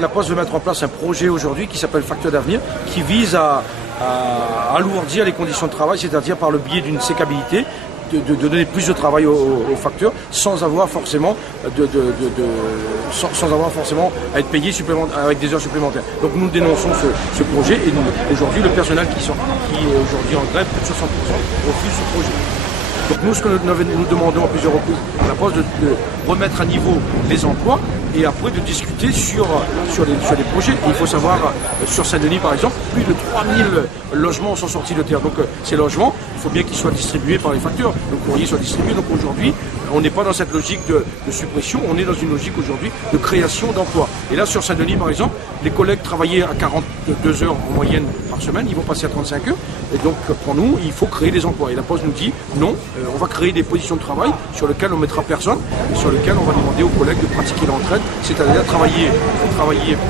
la Poste veut mettre en place un projet aujourd'hui qui s'appelle Facteur d'avenir, qui vise à alourdir les conditions de travail, c'est-à-dire par le biais d'une sécabilité, de donner plus de travail aux facteurs sans avoir forcément sans avoir forcément à être payé avec des heures supplémentaires. Donc nous dénonçons ce projet et aujourd'hui le personnel qui est aujourd'hui en grève, plus de 60%, refuse ce projet. Donc nous, ce que nous demandons à plusieurs reprises à la Poste, de remettre à niveau les emplois et après de discuter sur les projets. Et il faut savoir, sur Saint-Denis par exemple, plus de 3000 logements sont sortis de terre. Donc ces logements, il faut bien qu'ils soient distribués par les facteurs, le courrier soit distribué. Donc aujourd'hui, on n'est pas dans cette logique de suppression, on est dans une logique aujourd'hui de création d'emplois. Et là, sur Saint-Denis par exemple, les collègues travaillaient à 42 heures en moyenne par semaine, ils vont passer à 35 heures. Et donc pour nous, il faut créer des emplois. Et la Poste nous dit non, on va créer des positions de travail sur lesquelles on ne mettra personne et sur lesquelles on va demander aux collègues de pratiquer l'entraide, c'est-à-dire travailler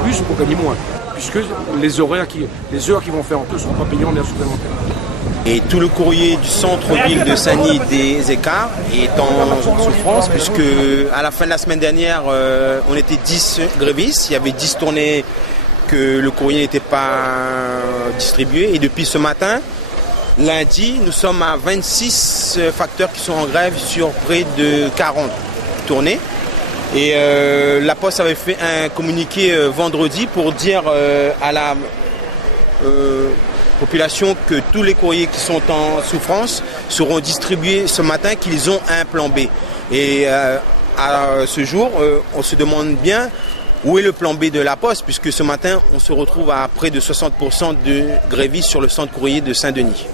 plus pour gagner moins, puisque les heures qu'ils vont faire en plus ne sont pas payés en heures supplémentaires. Et tout le courrier du centre-ville de Saint-Denis des Écarts est en souffrance, puisque à la fin de la semaine dernière, on était 10 grévistes, il y avait 10 tournées que le courrier n'était pas distribué. Et depuis ce matin, lundi, nous sommes à 26 facteurs qui sont en grève sur près de 40 tournées. Et la Poste avait fait un communiqué vendredi pour dire à la population que tous les courriers qui sont en souffrance seront distribués ce matin, qu'ils ont un plan B. Et à ce jour, on se demande bien où est le plan B de la Poste, puisque ce matin, on se retrouve à près de 60% de grévistes sur le centre courrier de Saint-Denis.